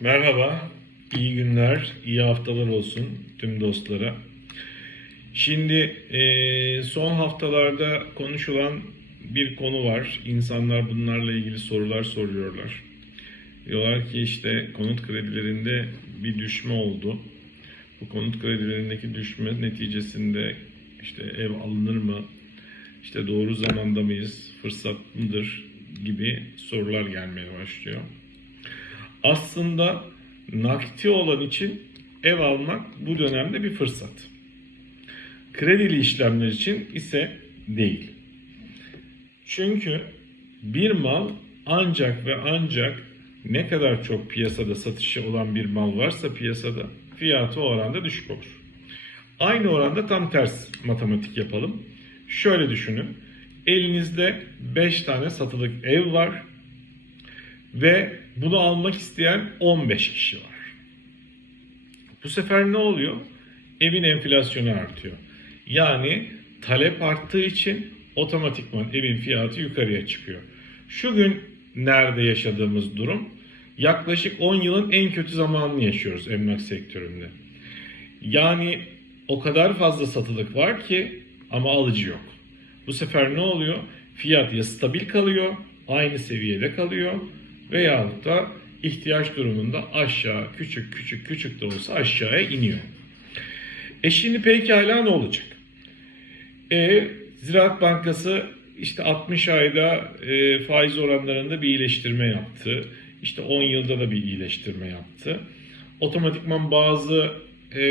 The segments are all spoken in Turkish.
Merhaba, iyi günler, iyi haftalar olsun tüm dostlara. Şimdi eee, son haftalarda konuşulan bir konu var. İnsanlar bunlarla ilgili sorular soruyorlar. Diyorlar ki işte konut kredilerinde bir düşme oldu. Bu konut kredilerindeki düşme neticesinde işte ev alınır mı? İşte doğru zamanda mıyız? Fırsat mıdır? gibi sorular gelmeye başlıyor. Aslında nakti olan için ev almak bu dönemde bir fırsat. Kredili işlemler için ise değil. Çünkü bir mal ancak ve ancak ne kadar çok piyasada satışı olan bir mal varsa piyasada fiyatı o oranda düşük olur. Aynı oranda tam ters matematik yapalım. Şöyle düşünün. Elinizde 5 tane satılık ev var ve bunu almak isteyen 15 kişi var. Bu sefer ne oluyor? Evin enflasyonu artıyor. Yani talep arttığı için otomatikman evin fiyatı yukarıya çıkıyor. Şu gün nerede yaşadığımız durum yaklaşık 10 yılın en kötü zamanını yaşıyoruz emlak sektöründe. Yani o kadar fazla satılık var ki ama alıcı yok. Bu sefer ne oluyor? Fiyat ya stabil kalıyor, aynı seviyede kalıyor veyahut da ihtiyaç durumunda aşağı küçük küçük küçük de olsa aşağıya iniyor. E şimdi pekala ne olacak? E, Ziraat Bankası işte 60 ayda e, faiz oranlarında bir iyileştirme yaptı. İşte 10 yılda da bir iyileştirme yaptı. Otomatikman bazı e,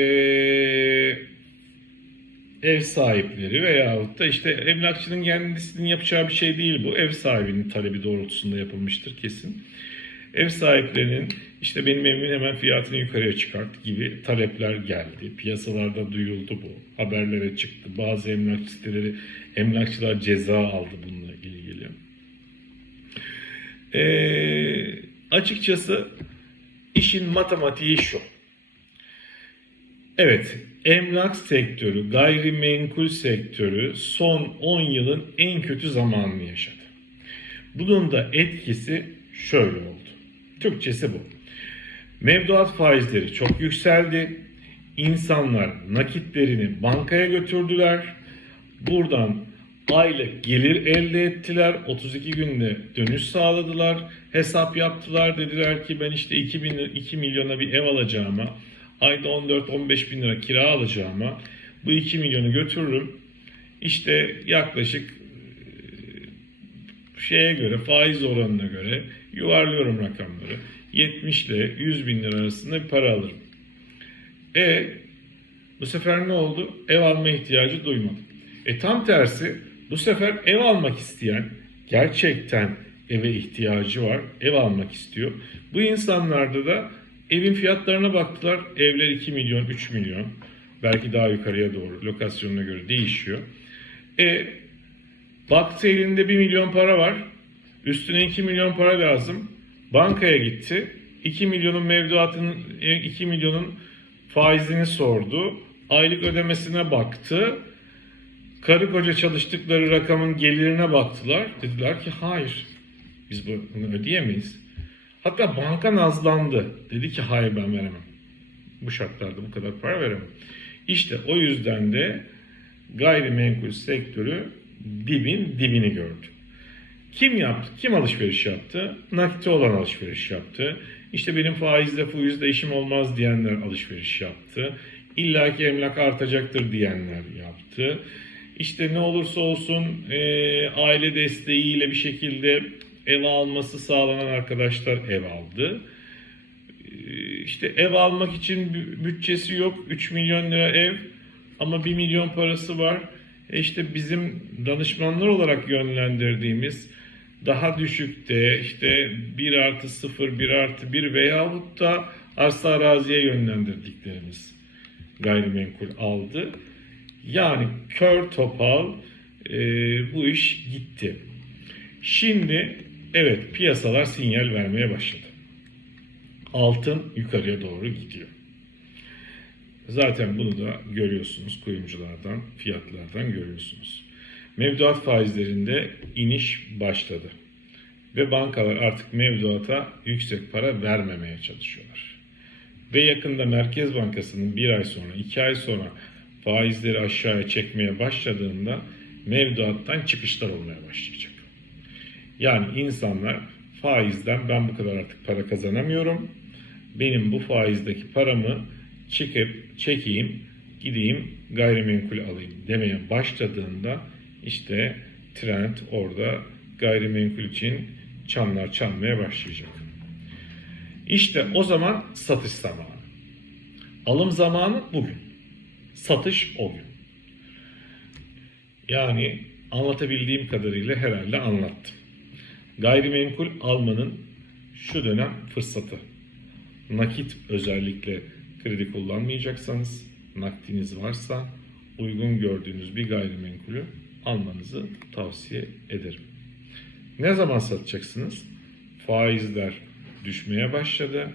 ev sahipleri veyahut da işte emlakçının kendisinin yapacağı bir şey değil bu. Ev sahibinin talebi doğrultusunda yapılmıştır kesin. Ev sahiplerinin işte benim evimin hemen fiyatını yukarıya çıkart gibi talepler geldi. Piyasalarda duyuldu bu. Haberlere çıktı. Bazı emlak siteleri, emlakçılar ceza aldı bununla ilgili. Ee, açıkçası işin matematiği şu. Evet, emlak sektörü, gayrimenkul sektörü son 10 yılın en kötü zamanını yaşadı. Bunun da etkisi şöyle oldu. Türkçesi bu. Mevduat faizleri çok yükseldi. İnsanlar nakitlerini bankaya götürdüler. Buradan aylık gelir elde ettiler. 32 günde dönüş sağladılar. Hesap yaptılar. Dediler ki ben işte 2, bin, 2 milyona bir ev alacağıma ayda 14-15 bin lira kira alacağıma bu 2 milyonu götürürüm. İşte yaklaşık e, şeye göre faiz oranına göre yuvarlıyorum rakamları. 70 ile 100 bin lira arasında bir para alırım. E bu sefer ne oldu? Ev alma ihtiyacı duymadım. E tam tersi bu sefer ev almak isteyen gerçekten eve ihtiyacı var. Ev almak istiyor. Bu insanlarda da Evin fiyatlarına baktılar. Evler 2 milyon, 3 milyon. Belki daha yukarıya doğru. Lokasyonuna göre değişiyor. E, baktı elinde 1 milyon para var. Üstüne 2 milyon para lazım. Bankaya gitti. 2 milyonun mevduatının 2 milyonun faizini sordu. Aylık ödemesine baktı. Karı koca çalıştıkları rakamın gelirine baktılar. Dediler ki hayır. Biz bunu ödeyemeyiz. Hatta banka nazlandı. Dedi ki hayır ben veremem. Bu şartlarda bu kadar para veremem. İşte o yüzden de gayrimenkul sektörü dibin dibini gördü. Kim yaptı? Kim alışveriş yaptı? Nakite olan alışveriş yaptı. İşte benim faizle fuizle işim olmaz diyenler alışveriş yaptı. İlla ki emlak artacaktır diyenler yaptı. İşte ne olursa olsun e, aile desteğiyle bir şekilde ev alması sağlanan arkadaşlar ev aldı. İşte ev almak için bütçesi yok. 3 milyon lira ev ama 1 milyon parası var. E işte bizim danışmanlar olarak yönlendirdiğimiz daha düşükte işte 1 artı 0, 1 artı 1 veyahut da arsa araziye yönlendirdiklerimiz gayrimenkul aldı. Yani kör topal e, bu iş gitti. Şimdi Evet piyasalar sinyal vermeye başladı. Altın yukarıya doğru gidiyor. Zaten bunu da görüyorsunuz kuyumculardan, fiyatlardan görüyorsunuz. Mevduat faizlerinde iniş başladı. Ve bankalar artık mevduata yüksek para vermemeye çalışıyorlar. Ve yakında Merkez Bankası'nın bir ay sonra, iki ay sonra faizleri aşağıya çekmeye başladığında mevduattan çıkışlar olmaya başlayacak. Yani insanlar faizden ben bu kadar artık para kazanamıyorum. Benim bu faizdeki paramı çıkıp çekeyim, gideyim gayrimenkul alayım demeye başladığında işte trend orada gayrimenkul için çanlar çalmaya başlayacak. İşte o zaman satış zamanı. Alım zamanı bugün. Satış o gün. Yani anlatabildiğim kadarıyla herhalde anlattım. Gayrimenkul almanın şu dönem fırsatı. Nakit özellikle kredi kullanmayacaksanız, nakdiniz varsa uygun gördüğünüz bir gayrimenkulü almanızı tavsiye ederim. Ne zaman satacaksınız? Faizler düşmeye başladı.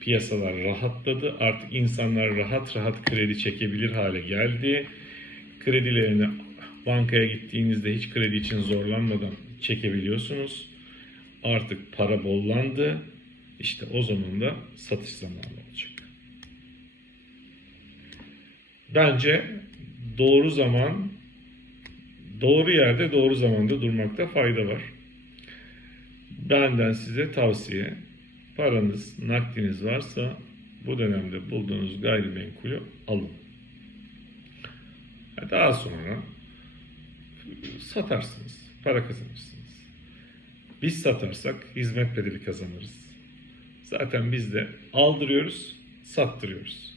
Piyasalar rahatladı. Artık insanlar rahat rahat kredi çekebilir hale geldi. Kredilerini bankaya gittiğinizde hiç kredi için zorlanmadan çekebiliyorsunuz. Artık para bollandı. İşte o zaman da satış zamanı olacak. Bence doğru zaman, doğru yerde doğru zamanda durmakta fayda var. Benden size tavsiye, paranız, nakdiniz varsa bu dönemde bulduğunuz gayrimenkulü alın. Daha sonra satarsınız, para kazanırsınız. Biz satarsak hizmet bedeli kazanırız. Zaten biz de aldırıyoruz, sattırıyoruz.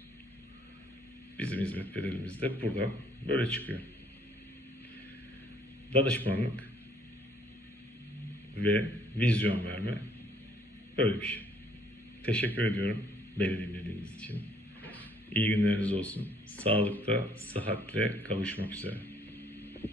Bizim hizmet bedelimiz de buradan böyle çıkıyor. Danışmanlık ve vizyon verme böyle bir şey. Teşekkür ediyorum beni dinlediğiniz için. İyi günleriniz olsun. Sağlıkta, sıhhatle kavuşmak üzere.